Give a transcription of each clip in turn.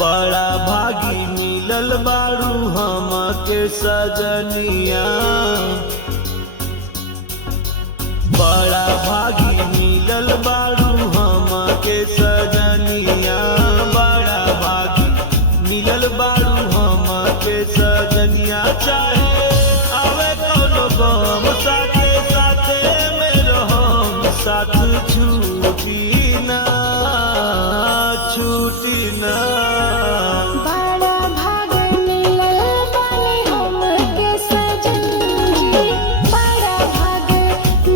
बड़ा भागी मिलल बारू हमके सजनिया, बड़ा भागी मिलल बारू हमके सजनिया, बड़ा भागी मिलल बारू हमके सजनिया। चाहे आवे कौनो गम साथे साथे में रहम, साथ छूटी ना छूटी ना। बड़ा भाग मिलल बानी हमके सजन जी, बड़ा भाग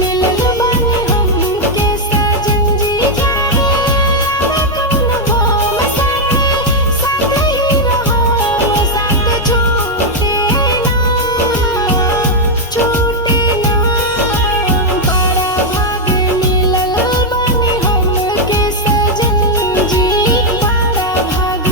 मिलल बानी हमके सजन जी। चाहे आवे कौनो गम साथे साथे ही रहम, साथ छूटे ना छूटे ना। बड़ा भाग मिलल बानी हमके सजन जी, बड़ा भाग।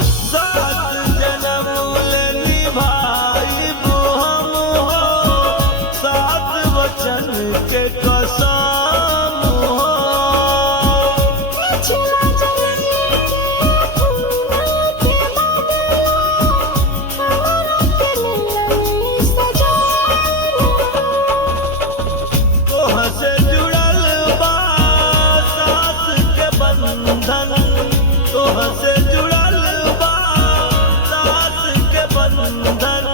सात जन्म ले निभाइबू हम हो, सात वचन के कसम हो। पिछला जन्म के फूलों के बदला हमरा के मिलनी सजाना। तोह से जुड़ल बा सास के बंधन, तोह से जुड़ल बा सास के बंधन।